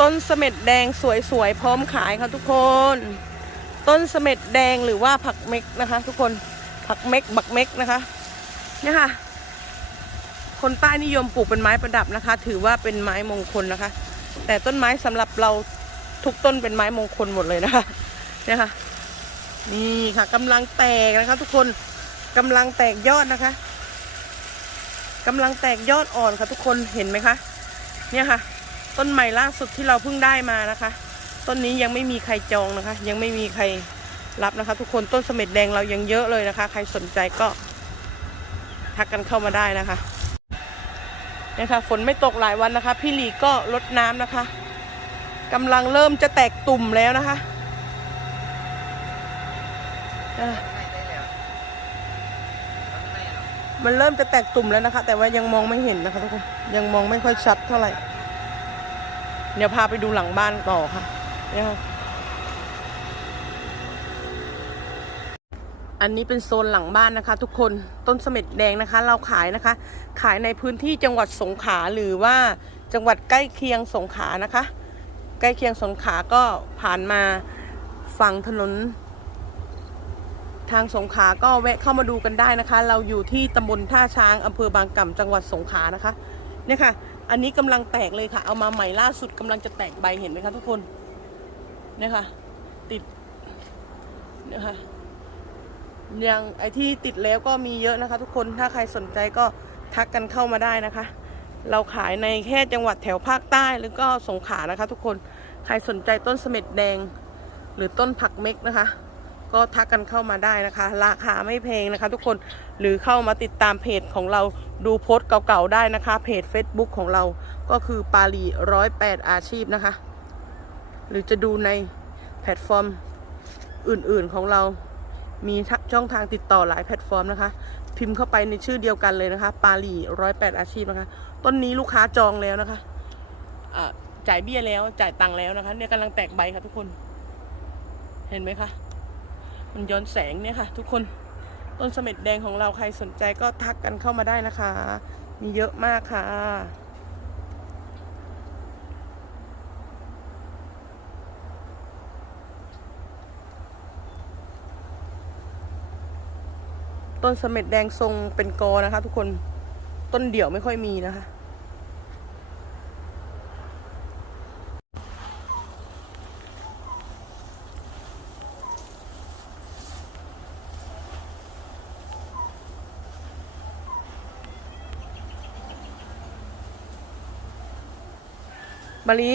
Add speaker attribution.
Speaker 1: ต้นเสม็ดแดงสวยๆพร้อมขายค่ะทุกคน ต้นเสม็ดแดงหรือว่าผักเม็กนะคะ ทุกคนผักเม็กบักเม็กนะคะเนี่ยค่ะ คนใต้นิยมปลูกเป็นไม้ประดับนะคะ ถือว่าเป็นไม้มงคลนะคะ แต่ต้นไม้สำหรับเราทุกต้นเป็นไม้มงคลหมดเลยนะคะเนี่ยค่ะนี่ค่ะกำลังแตกนะคะ ทุกคนกำลังแตกยอดนะคะกำลังแตกยอดอ่อนค่ะทุกคนเห็นไหมคะ เนี่ยค่ะ ต้นใหม่ล่าสุดที่เราเพิ่งได้มานะคะ ต้นนี้ยังไม่มีใครจองนะคะ ยังไม่มีใครรับนะคะ ทุกคนต้นเสม็ดแดงเรายังเยอะเลยนะคะ ใครสนใจก็ทักกันเข้ามาได้นะคะเนี่ยค่ะฝนไม่ตกหลายวันนะคะ พี่หลีก็ลดน้ำนะคะกำลังเริ่มจะแตกตุ่มแล้วนะคะมันเริ่มจะแตกตุ่มแล้วนะคะ แต่ว่ายังมองไม่เห็นนะคะทุกคนยังมองไม่ค่อยชัดเท่าไหร่ เดี๋ยวพาไปดูหลังบ้านต่อค่ะเนี่ยค่ะอันนี้เป็นโซนหลังบ้านนะคะ ทุกคนต้นเสม็ดแดงนะคะ เราขายนะคะ ขายในพื้นที่จังหวัดสงขลาหรือว่าจังหวัดใกล้เคียงสงขลานะคะ ใกล้เคียงสงขลาก็ผ่านมาฝั่งถนน ทางสงขลาก็แวะเข้ามาดูกันได้นะคะ เราอยู่ที่ตำบลท่าช้างอำเภอบางกล่ำจังหวัดสงขลานะคะเนี่ยค่ะ อันนี้กำลังแตกเลยค่ะ เอามาใหม่ล่าสุดกำลังจะแตกใบเห็นไหมคะทุกคนเนี่ยค่ะติดเนี่ยค่ะยังไอที่ติดแล้วก็มีเยอะนะคะ ทุกคนถ้าใครสนใจก็ทักกันเข้ามาได้นะคะ เราขายในแค่จังหวัดแถวภาคใต้หรือก็สงขลานะคะ ทุกคนใครสนใจต้นเสม็ดแดง หรือต้นผักเม็กนะคะ ก็ทักกันเข้ามาได้นะคะ ราคาไม่แพงนะคะทุกคนหรือเข้ามาติดตามเพจของเราดูโพสต์เก่าๆได้นะคะ เพจ Facebook ของเราก็คือปาลีร้อยแปดอาชีพนะคะ หรือจะดูในแพลตฟอร์มอื่นๆของเรา มีช่องทางติดต่อหลายแพลตฟอร์มนะคะ พิมพ์เข้าไปในชื่อเดียวกันเลยนะคะ ปาลีร้อยแปดอาชีพนะคะ ต้นนี้ลูกค้าจองแล้วนะคะจ่ายเบี้ยแล้วจ่ายตังค์แล้วนะคะ เนี่ยกำลังแตกใบค่ะทุกคน เห็นไหมคะ มันย้อนแสงเนี่ยค่ะ ทุกคนต้นเสม็ดแดงของเราใครสนใจก็ทักกันเข้ามาได้นะคะ มีเยอะมากค่ะ ต้นเสม็ดแดงทรงเป็นกอนะคะ ทุกคนต้นเดี่ยวไม่ค่อยมีนะคะ มาลี